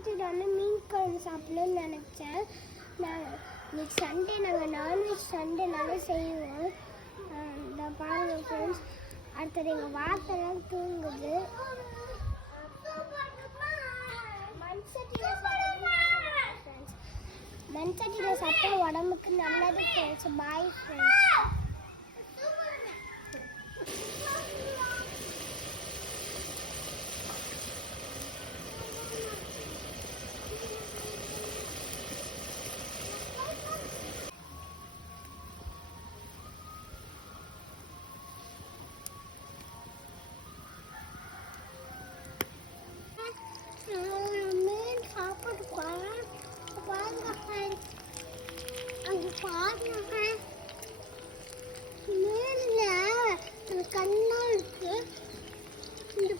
சட்டியில் வந்து மீன் குழம்பு சாப்பிடணும்னு நினச்சேன். நான் இன்னைக்கு சண்டே, நாங்கள் நான்வெஜ் சண்டேனால செய்வோம். இந்த பாருங்கள் ஃப்ரெண்ட்ஸ், அடுத்தது எங்கள் வார்த்தைலாம் தூங்குது. மண் சட்டியில் சாப்பிட்டா உடம்புக்கு நல்லது ஃப்ரெண்ட்ஸ். Bye friends. மீன் சாப்பிட்டு பாருங்க ஃப்ரெண்ட்ஸ், அங்கே பாருங்க மீனில் கண்ணா இருக்கு. இந்த